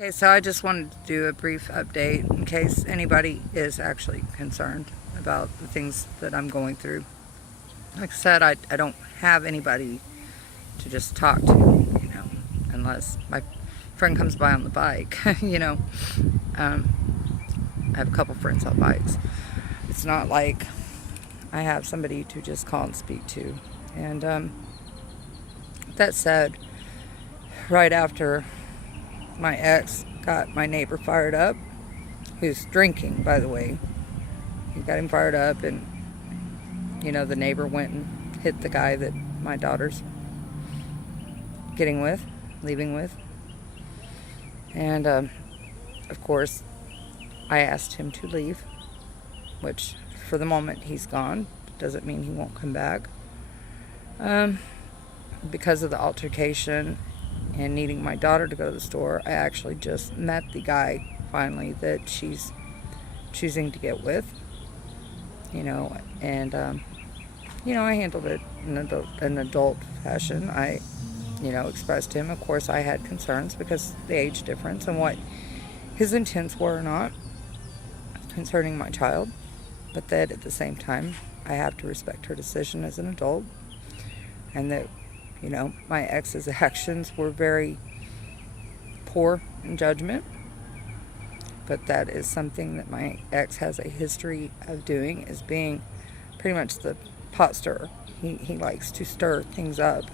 Okay, so I just wanted to do a brief update in case anybody is actually concerned about the things that I'm going through. Like I said, I don't have anybody to just talk to, unless my friend comes by on the bike, I have a couple friends on bikes. It's not like I have somebody to just call and speak to. And that said, right after my ex got my neighbor fired up, who's drinking, by the way. He got him fired up, and, the neighbor went and hit the guy that my daughter's leaving with. And, of course, I asked him to leave, which for the moment he's gone. Doesn't mean he won't come back. Because of the altercation and needing my daughter to go to the store, I actually just met the guy finally that she's choosing to get with, and I handled it in an adult fashion. I expressed to him, of course, I had concerns because the age difference and what his intents were or not concerning my child, but that at the same time I have to respect her decision as an adult, and that my ex's actions were very poor in judgment, but that is something that my ex has a history of doing, is being pretty much the pot stirrer. He likes to stir things up.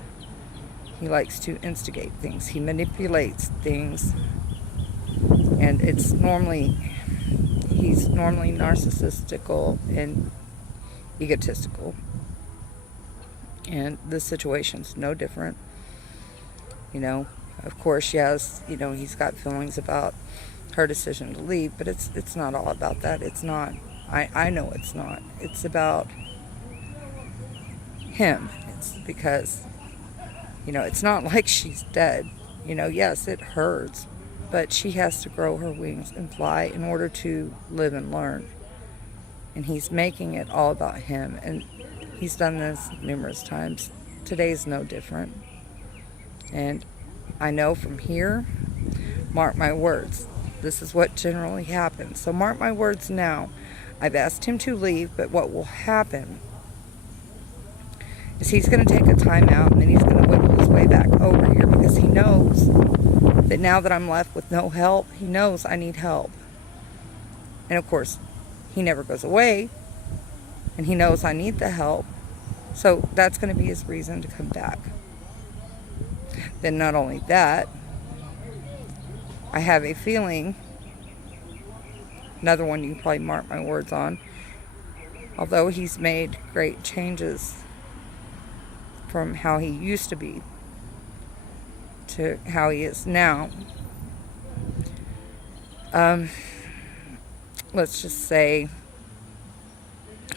He likes to instigate things. He manipulates things, and he's normally narcissistical and egotistical. And this situation's no different. Of course, yes, he's got feelings about her decision to leave, but it's not all about that. It's not. I know it's not. It's about him. It's because, it's not like she's dead. Yes, it hurts, but she has to grow her wings and fly in order to live and learn. And he's making it all about him, and he's done this numerous times. Today's no different. And I know from here, mark my words, this is what generally happens. So mark my words now. I've asked him to leave, but what will happen is he's going to take a time out, and then he's going to wiggle his way back over here, because he knows that now that I'm left with no help, he knows I need help. And of course, he never goes away, and he knows I need the help. So that's going to be his reason to come back. Then not only that, I have a feeling, another one you can probably mark my words on, although he's made great changes from how he used to be to how he is now. Let's just say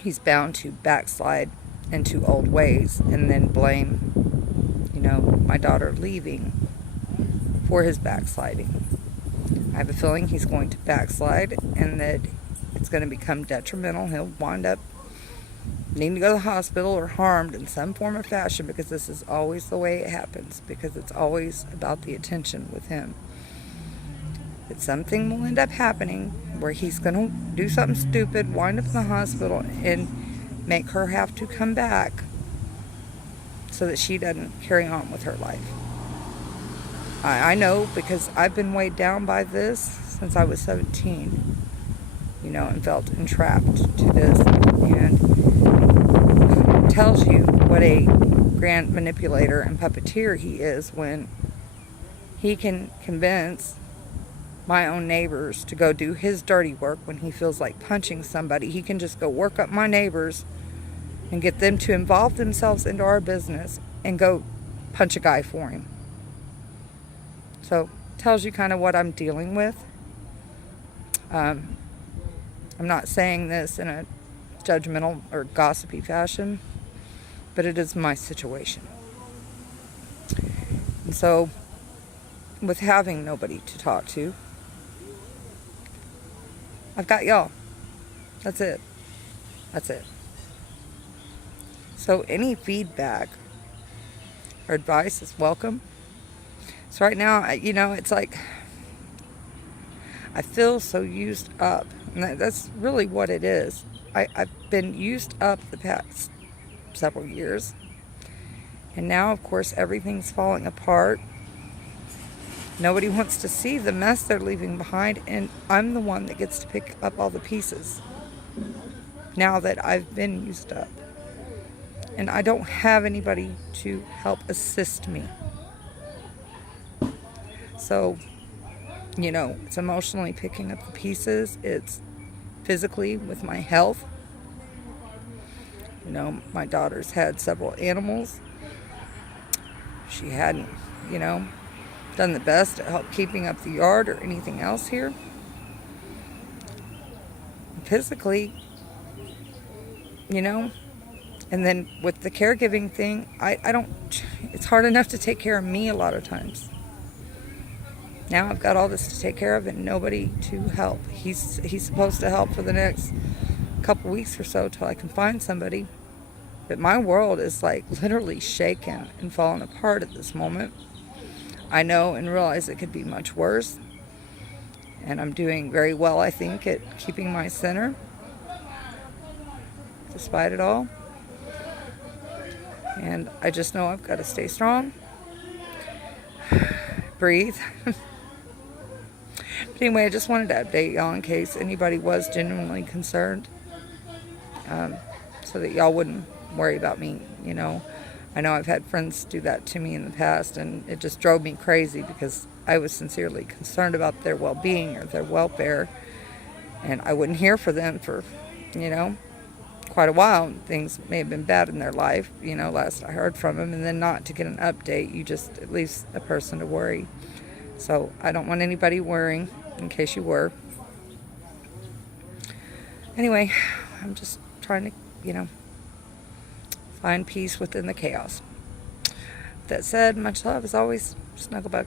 he's bound to backslide into old ways and then blame, my daughter leaving for his backsliding. I have a feeling he's going to backslide, and that it's going to become detrimental. He'll wind up needing to go to the hospital or harmed in some form or fashion, because this is always the way it happens, because it's always about the attention with him. That something will end up happening where he's going to do something stupid, wind up in the hospital, and make her have to come back so that she doesn't carry on with her life. I know, because I've been weighed down by this since I was 17, and felt entrapped to this, and it tells you what a grand manipulator and puppeteer he is when he can convince my own neighbors to go do his dirty work. When he feels like punching somebody, he can just go work up my neighbors and get them to involve themselves into our business and go punch a guy for him. So, tells you kind of what I'm dealing with. I'm not saying this in a judgmental or gossipy fashion, but it is my situation. And so, with having nobody to talk to, I've got y'all. That's it. So any feedback or advice is welcome. So right now, it's like I feel so used up. And that's really what it is. I've been used up the past several years. And now, of course, everything's falling apart. Nobody wants to see the mess they're leaving behind, and I'm the one that gets to pick up all the pieces now that I've been used up. And I don't have anybody to help assist me. So, it's emotionally picking up the pieces. It's physically with my health. My daughter's had several animals. She hadn't, done the best to help keeping up the yard or anything else here. Physically, and then with the caregiving thing, it's hard enough to take care of me a lot of times. Now I've got all this to take care of and nobody to help. He's supposed to help for the next couple weeks or so till I can find somebody. But my world is like literally shaken and falling apart at this moment. I know and realize it could be much worse. And I'm doing very well, I think, at keeping my center, despite it all. And I just know I've got to stay strong, breathe. But anyway, I just wanted to update y'all in case anybody was genuinely concerned, so that y'all wouldn't worry about me, I know I've had friends do that to me in the past, and it just drove me crazy because I was sincerely concerned about their well-being or their welfare, and I wouldn't hear from them for, quite a while. Things may have been bad in their life, last I heard from them, and then not to get an update, you just, it leaves a person to worry. So I don't want anybody worrying, in case you were. Anyway, I'm just trying to, find peace within the chaos. That said, much love as always, Snugglebug.